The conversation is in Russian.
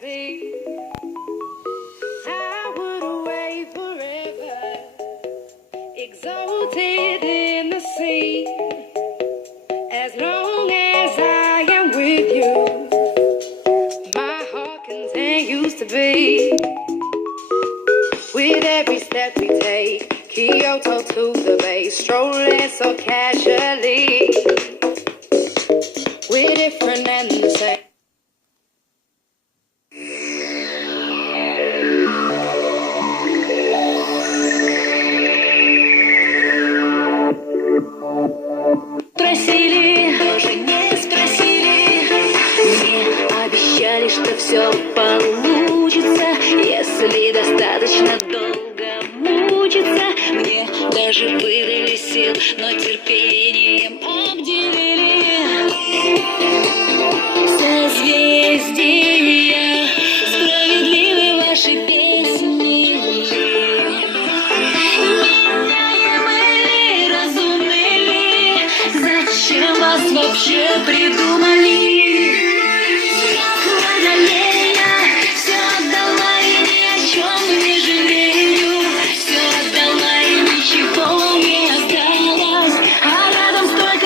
be. I would wait forever, exalted in the sea. As long as I am with you, my heart continues to beat. With every step we take, Kyoto to the bay, strolling so casually. We're different and the same. Просили, тоже не спросили. Мне обещали, что все получится, если достаточно долго мучиться. Мне даже выдали сил, но терпением обделили. Созвездия, справедливы ваши песни. Меняемы ли, разумны ли? Зачем вас вообще придумали?